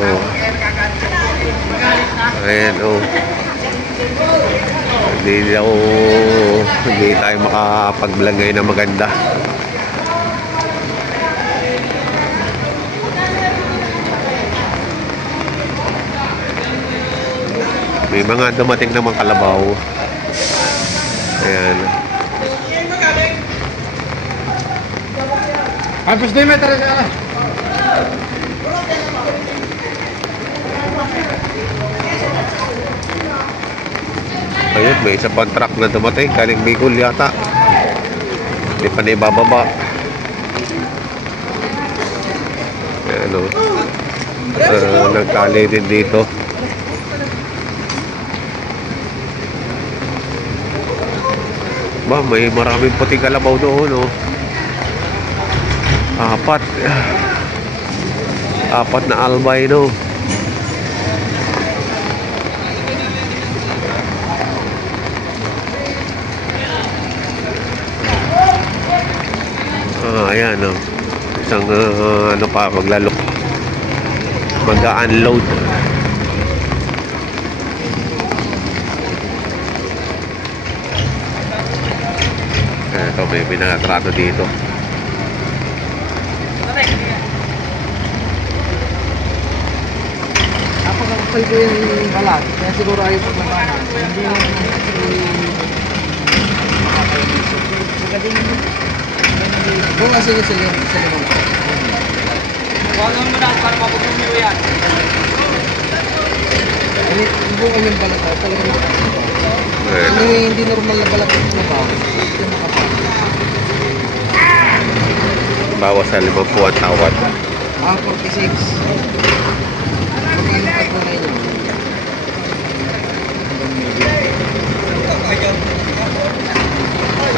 Oh. Ayan, oh. Hindi tayo makapag-vlog ngayon na maganda. May mga dumating namang kalabaw. Ayan. Tapos din may talaga. Ayun, may isa pang truck na dumating. Galing Bicol yata. Hindi pa na ibababa. Ayan, oh. Nagkali din dito. Ba, may maraming puting kalabaw doon, oh. Apat na albino. Ayan, oh. Isang ano pa, mag-unload. Ito, may pinakatrato dito. Napakakapal ko yung balat. Kaya siguro ayaw paglabanan. Hindi yung kung kasi sa limang ko. Huwag mo na para mapagpumiyo yan. Ibungan yung balat talaga hindi normal na balat yung trabaho. Hindi makapal. Bawas sa 50 ang tawad. 46. Magkano pa po na inyo?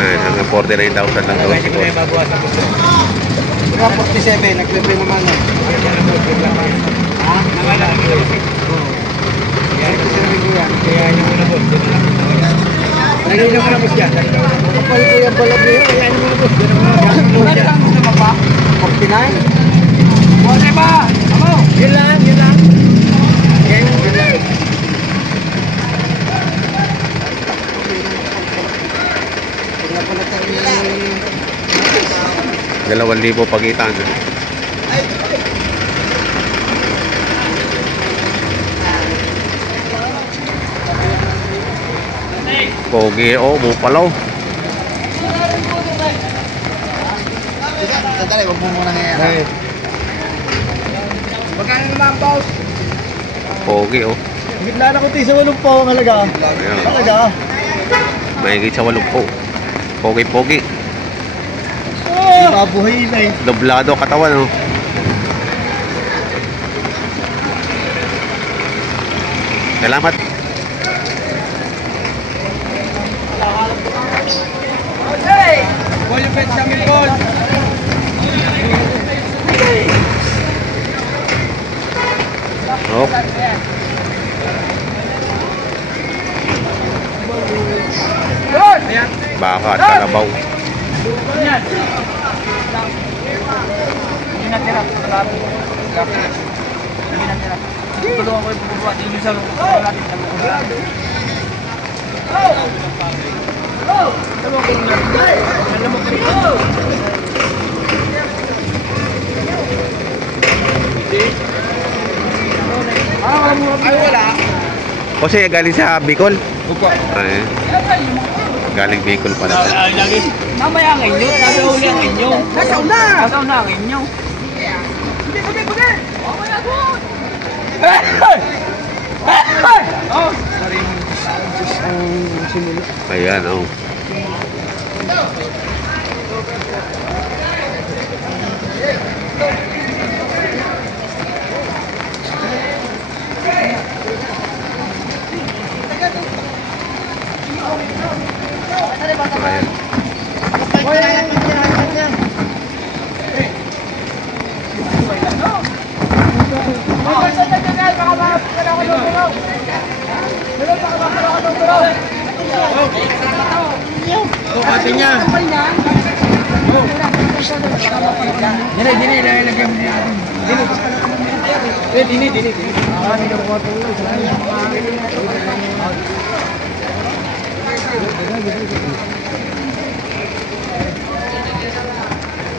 Hanggang 49,000 lang daw siguro. 47, nag-replay naman. Ha? Kaya nyo muna boss. Lagay nyo muna boss dyan. Kapal ko yung balag nyo. Kaya nyo muna boss. Kaya lang mo naman pa? 49? Bote ba? Amo? Yun lang. Yun lang. Dalawang libo pagitan. Pogi, oh, bupalaw. Sandali, wag mo muna ngayon. Magkano naman, boss? Pogi, oh. Gitna na ko tayo sa 80 ang halaga. Halaga? Mahigit sa 80. Pogi. Mabuhay na eh. Doblado katawan, oh. Salamat. Hey! Ball yung pet kami, ball. Oh. Baka at kalabaw. Yan. Hindi natira. Hindi natira. Tulungan ko yung bubuhat. Hindi sa lukos natin sa lukos natin. Ay, wala. Kasi galing sa Bicol. Opo. Ay. Galing Bicol pala. Mamaya ang inyo, sabi uli ang inyo. Nasaw na ang inyo. Hindi. Mamaya ko. Ayan, oh. Kasi niya. Dili, lalagyan mo niya. Dili. Dini.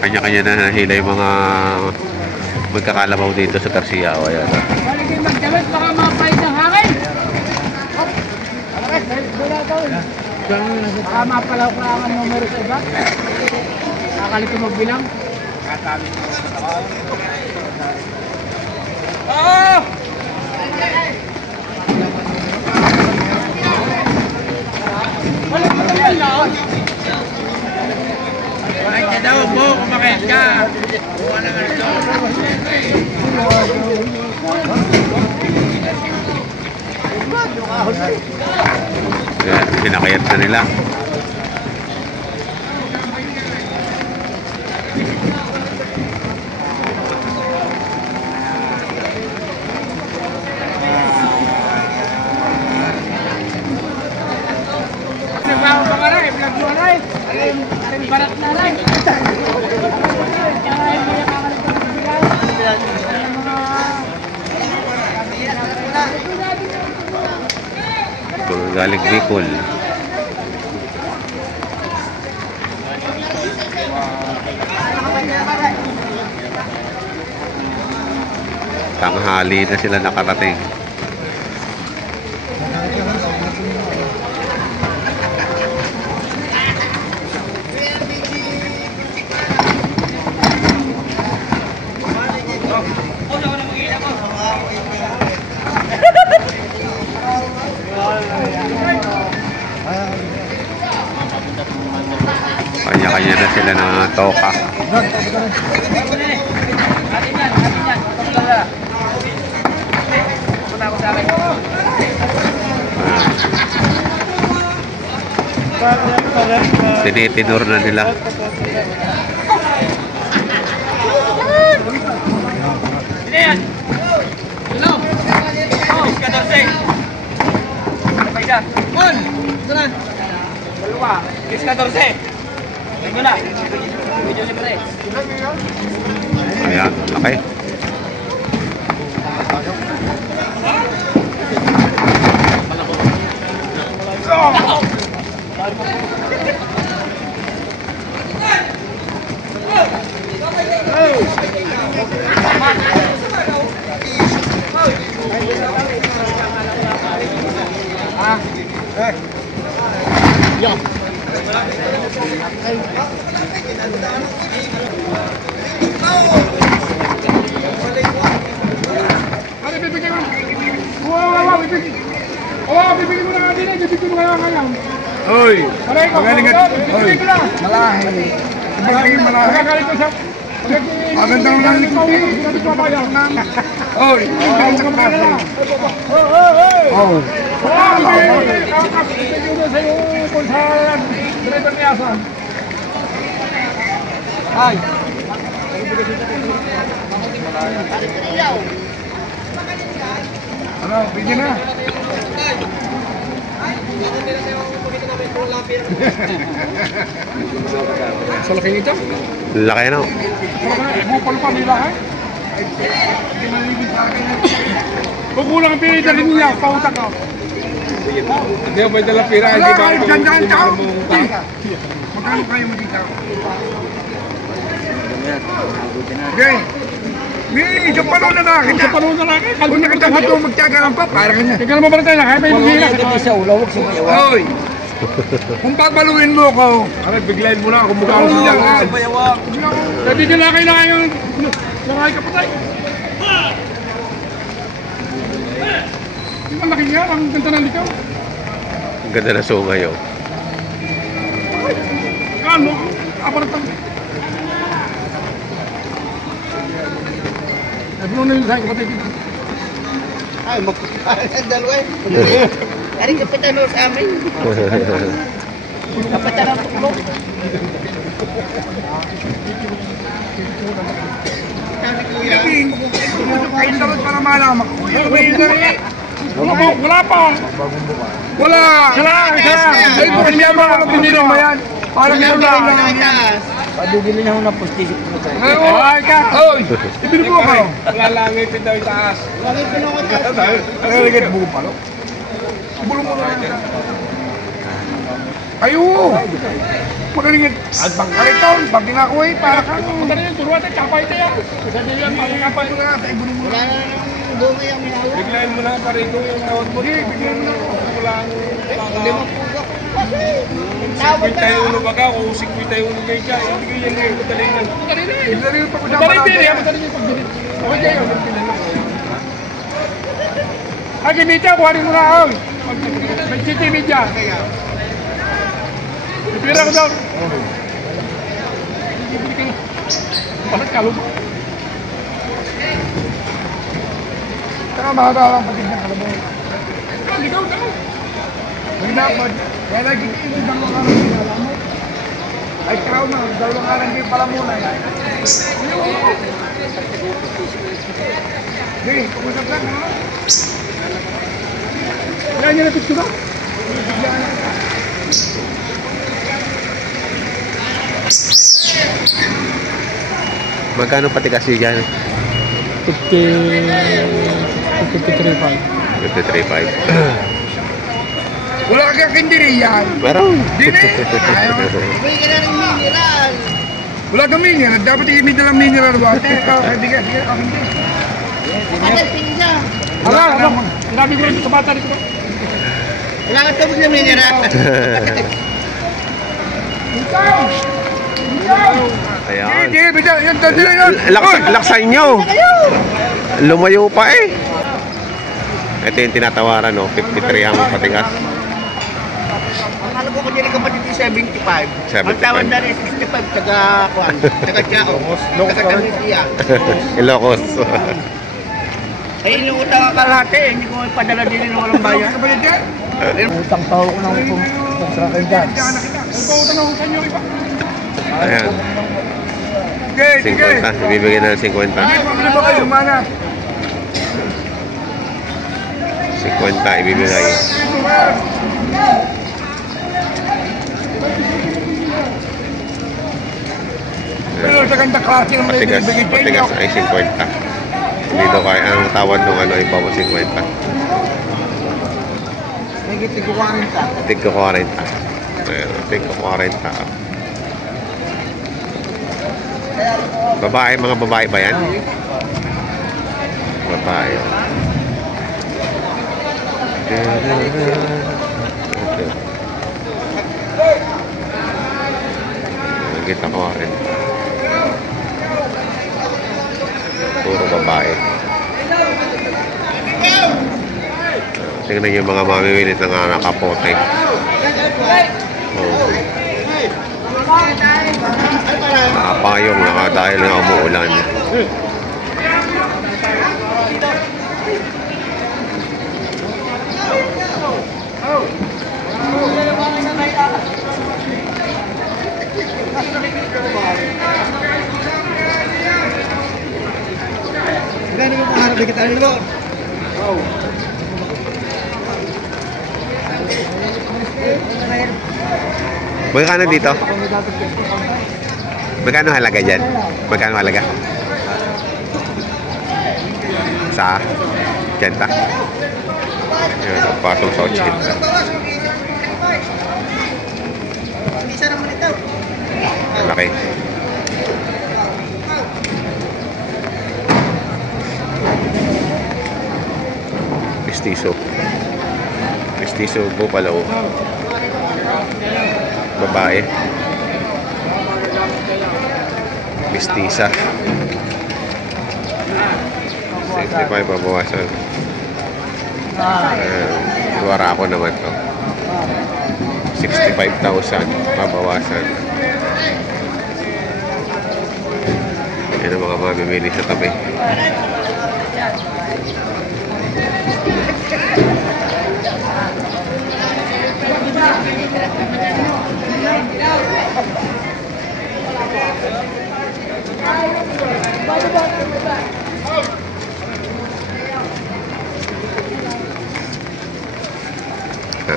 Kanya-kanya na nahila yung mga magkakalabaw dito sa Garcia. O, ayan. Balik kayo magdamit, baka makapahit ng hangin. Baka mapalaw ka ang numero sa iba. Kakalito magbilang. Oo! Kumain ka daw mo, kumakain ka. Buwan na nga ito. Ayan, pinakayat na nila. Barat na lang. Galing Bicol. Tanghali na sila nakarating. Kanya-kanya na sila ng toka. Tinitinor na nila. Ayan, laki. Bibigyan mo na nga din eh. Bibigyan mo na nga. Oy, magaling at... Oy, Malahi. magaling malahi. Magagalit ko sa... Magandang lang ni Kupi. Oy, magaling sa kaso. Oh. Bibigyan mo sa iyo kung sa driver ni Asan. Ay. Ano, bigyan na. Sa laki nito? Laki na. Bupal pa nila eh. Kukulang ang pinita rin niya, pautak ka. Hindi mo may dalang pira. Hindi ba ito? Magkano kayo mo dito? Okay. May isang panahon na nakita. Sa panahon na lang eh. Kung nakita mo ito, magtyaga lang pa. Parang ganyan. Ikaw naman ba tayo na? Kaya may bigyan na. sa ulo, huwag sumayaw. Oy! Kung babaluin mo ko, biglayin mo na kung mukha mo yan. Nabigyan na kayo na kayo. Nakay ka patay. Ang laki niya, ang ganda ng likaw. Ang ganda na sungay, oh. Ano? Aparatang. Sabi mo na yung sa'yo kapatid. Ay, magkakaroon dalawa eh. Ari kapitan mo sa amin. Kapitan ang tuklong. Kain dapat para malaman ko. Wala pa. Wala! Ay, kung hindi mo pinili mo yan. Parang ito lang. Pabibili na ako ng postisip mo. Ay, kakoy! Ibili mo ako! Wala langitin daw itaas. Lagi pinukot. Ano nagigit buko palo? Bulong mo na. Ayo! Magaling yun. At pagkariton, pag ginakuha para kang... Magaling yun, turuan tayo, kapay tayo. Kasi di yan, pagkapay mo na tayo, bulong mo Wala na. na nang bunga yung minawa. Biglayin mo na, parito yung tawad mo. Sige, biglayin mo na. Wala ang... Hindi mapuga ko. Sikwit tayo ulo baga, kung sikwit tayo ulo kayo dyan, ibigay yan ngayon, madalingan. Madalingan pa ko siya marami. Madalingan pagdilit. Okay dyan yun, ay, Kimita, kuhanin mo na ako. May city media. Ipira ko daw. Bakit kalo mo? Saka mahaba lang pati niya, alam mo. Ikaw, ikaw. Magdapad. Kaya lagi yung dalawang araw din, alam mo. Ay, ikaw na, dalawang araw din pala muna. Sige, pumusap lang, ha? Wala niya na picture ba? Magkano pati kasi dyan? 53.5. 53.5. Wala ka kakindiri yan. Meron. Di na. Uy, ka na rin mineral. Wala kang mineral. Dapat i-imit na lang mineral water. Hindi ka. Patay pinja. Hala. Sinabi ko rin sa bata dito. Wala ka tubig na mineral. Ayan. Sige, bida. Yan, dali na yan. Laksan nyo. Lumayo pa eh. Ito yung tinatawaran, no? 53 ang patigas. Ang alam ko kung dili kapatid yung 75. 75. Ang tawad na rin 65 taga-kuan. Taga-Tiao. Taga-Kanisia. Ilocos. Ay, inutang ang kalahati. Hindi ko ipadala din ng walang bayan. Ano ba yan dyan? Utang pa ako ng construction dyan. Nagpautan ako sa inyo iba. Ayan. Okay, sige. 50. Ibibigyan na ng 50. Hindi, pamili ba kayo sumana? 50 ibibigay. Pero sa ganda klase naman Patigas, ibibigay sa inyo. patigas ay 50. Dito kaya ang tawad ng ano ay bawa 50. May gitigwanan ka. Tigko 40. Ayan, tigko 40. Babae, mga babae ba yan? Babae. Kita ko rin. Puro babae. Tingnan yung mga mamimilit na nga nakapote. Oh. Nakapayong dahil nga umuulan. Gano'n mo pangarap na kita nilo? Magkano dito? Magkano halaga dyan? Magkano halaga? Sa? Kenta? Yan, pasok sa 80. Isa naman ito. Ang laki. Mestizo. Mestizo Bupalo. Babae. Mestiza. 65 pabawasan. Wara ako naman to. 65,000 pabawasan. Yan ang mga mamimili sa tabi.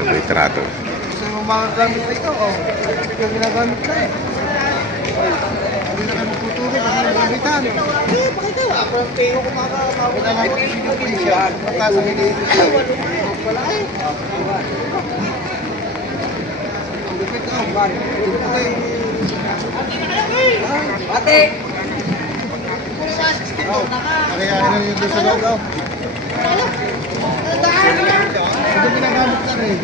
May trato. Gusto mo mga gamit na ito? Oh, ito yung ginagamit na eh. Hindi na kayo magtutulog. Ano yung gabitan? Bakit ito? Ako ang kayo kumakakawin. Ito naman ko yung pulisya. Magkasahiliin siya. Wala eh. Ang gupit ka. Ate! Kakayahin na yun doon sa loob. Ito ginagamit na rin.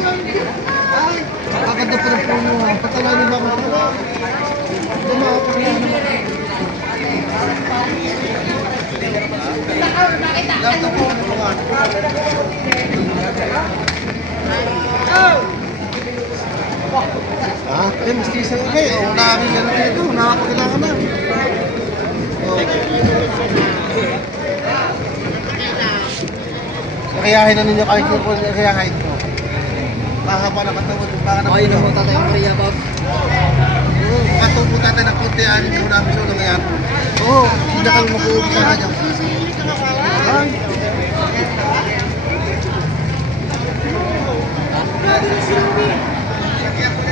Kakaganda pa rin po mo. Patalanin ba ako? Ito makapakayahin naman. Lahat ako ang mga. Eh, mas kisa yung kayo. Nakakaganda na ito. Nakakaganda na. Kakayahin na ninyo kahit yung kakayahin ko. Mahaba na katawad. Baka na kayo mo tatay ang Maria Bob. Oo, matupo tatay ng kunti. Anin ko namin sa ulang yan. Oo, hindi na kami mag-uubos sa kanya.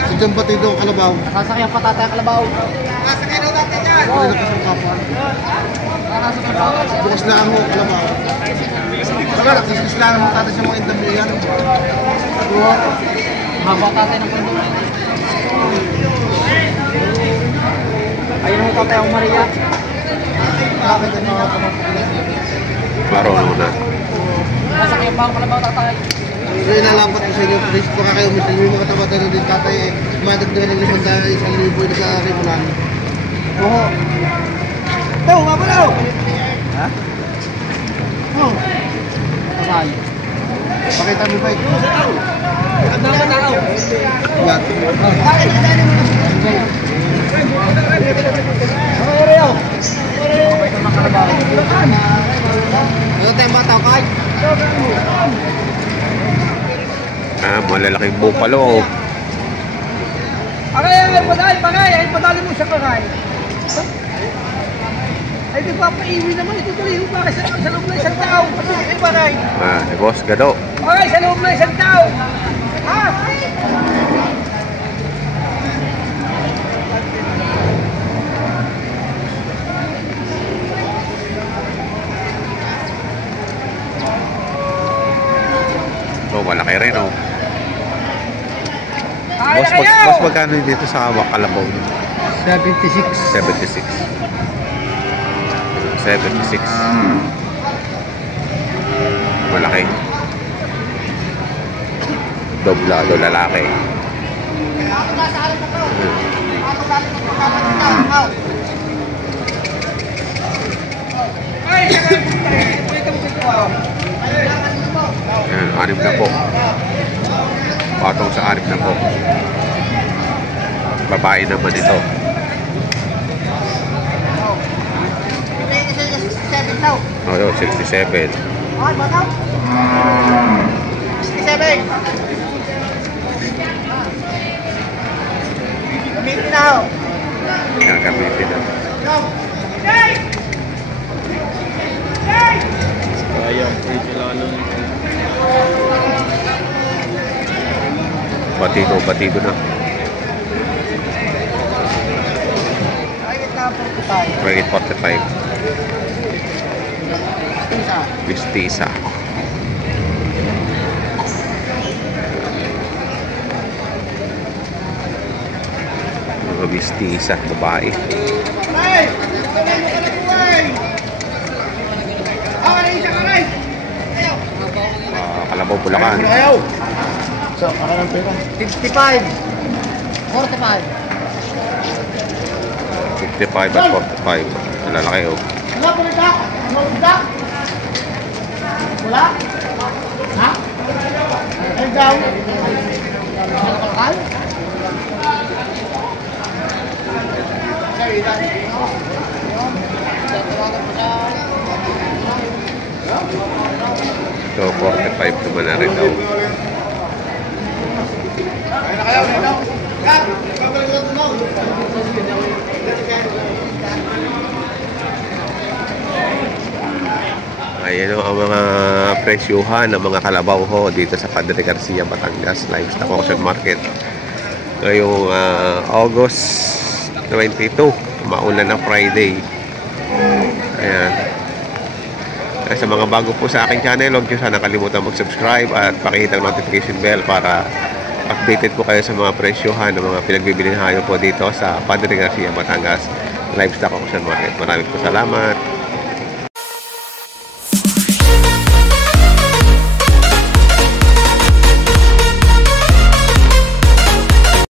Si John Batido ang kalabaw. Sasakyan pa tatay ang kalabaw. Sasakyan daw tatay dyan. Pwede na kasang kapwa. Bukas lang mo ang kalabaw. Wala, bukas lang mo tatay sa mga indamil yan. Haba tatay ng kondo. Ayun ang tatay ang Maria. Bakit ang mga pamapagyan? Marunong na. Sasakyan pa ang kalabaw tatay. So, inalapat ko sa inyo, please, baka kayo mismo yung mga tabatan na din tatay eh. Madagdagan ng 1,000 sa ribulan. Oo. Ito, mabalaw! Ha? Oo. Pasay. Pakita mo ba ito? Ang dami na tao. What? Bakit na dali mo? Ano rin? Kapay ka ng kalabaw. Ano tayong bataw kay? Malalaking bupalo. Ay, padali mo siya kakay. Ay, di pa paiwi naman. Ito tuloy yung bakit sa loob na isang tao. Kasi ay bagay. Boss Gado. Okay, sa loob na isang tao. Ha? So, malaki rin, oh. Kaya Boss, kayo! boss, magkano dito sa Kalabaw? 76. 76. 76. Malaki. Doblado lalaki. Ayan, 6 na po. Patong sa 6 na po. Babae naman ito. 67 daw. Oo, 67. Okay, bataw? 67. Gamitin na ako. Gagamitin na. Batido na. Regit 45. Mistisa. Mistisa, babae. Kalabaw, Bulacan. So, ako ng pera. 55. 45. 55 at 45. Lalaki, oh. Ano po nito? Ano nito? Wala? Ha? Ano daw? Ano kalakal? So, 45 naman na rin daw. Ayan ang mga presyuhan ng mga kalabaw ho dito sa Padre Garcia, Batangas Livestock Auction Market ngayong August 22. Maulan na Friday. Ayan. Sa mga bago po sa aking channel, huwag nyo sana kalimutan mag-subscribe at pakihit ang notification bell para updated po kayo sa mga presyohan ng mga pinagbibilihan hayo po dito sa Padre Garcia, Batangas Livestock Auction Market. Maraming po salamat.